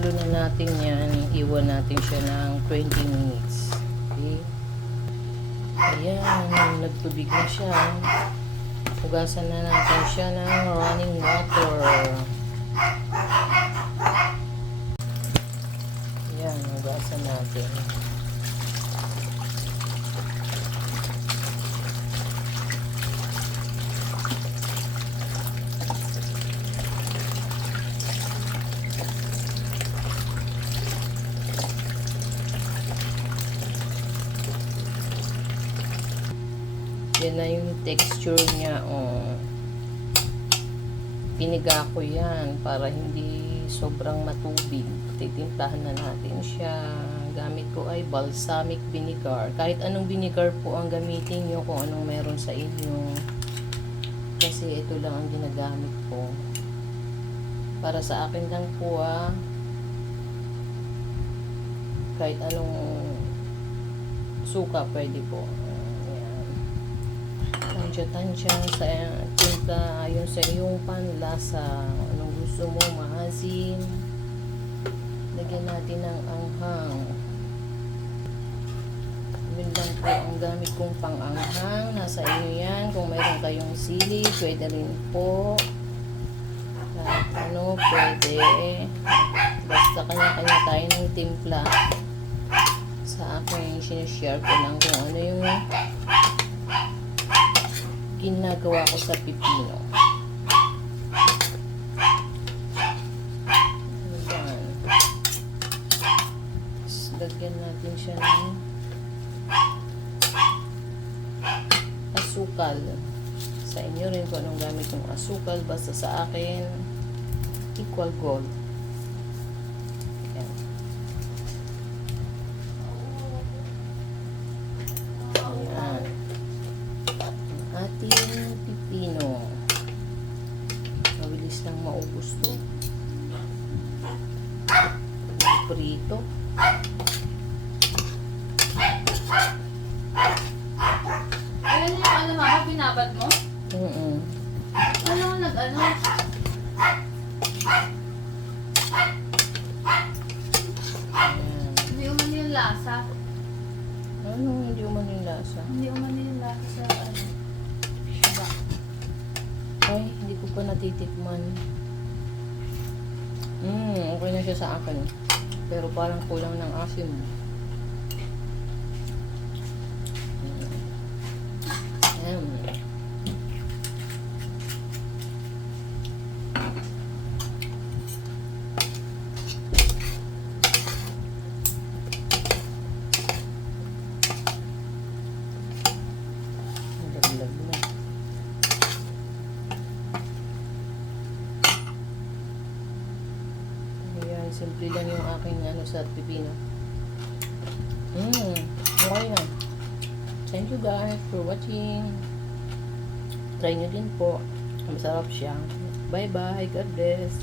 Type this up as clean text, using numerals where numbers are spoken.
halo na natin yan. Iwan natin siya ng 20 minutes. Okay? Ayan, nagtubig na siya. Hugasan na natin siya ng running water. Ayan, hugasan natin. Yan na yung texture niya. Oh. Piniga ko yan para hindi sobrang matubig. Titimplahan na natin siya. Gamit ko ay balsamic vinegar. Kahit anong vinegar po ang gamitin nyo kung anong meron sa inyo. Kasi ito lang ang ginagamit ko. Para sa akin lang po kahit anong suka pwede po. Tansya sa tinta ayon sa iyong panlasa. Anong gusto mo, maasim, lagyan natin ng anghang. Yun lang po ang gamit kong pang-anghang. Nasa inyo yan. Kung mayroon kayong sili, pwede rin po. Kahit ano, pwede. Basta kanya-kanya tayo ng timpla. Sa akin, sinishare ko lang kung ano yung ginagawa ko sa pipino. Ayan. Lagyan natin siya ng asukal. Sa inyo rin kung anong gamit yung asukal. Basta sa akin, equal gold. Ayan. Ayan. Ating pipino. Mabilis lang maubos to. Prito. Ayan yung ano mama, binabad mo? Ano nag-ano? Hindi umano yung lasa. Ano? Hindi umano yung lasa. Hindi umano yung lasa sa ano. Diba? Ay, hindi ko pa natitikman. Okay na siya sa akin. Pero parang kulang ng asim. Ayan. Laglag na. Ayan, simple lang yung aking ano sa pipino. Okay na. Thank you guys for watching. Try nyo din po. Masarap siya. Bye bye. God bless.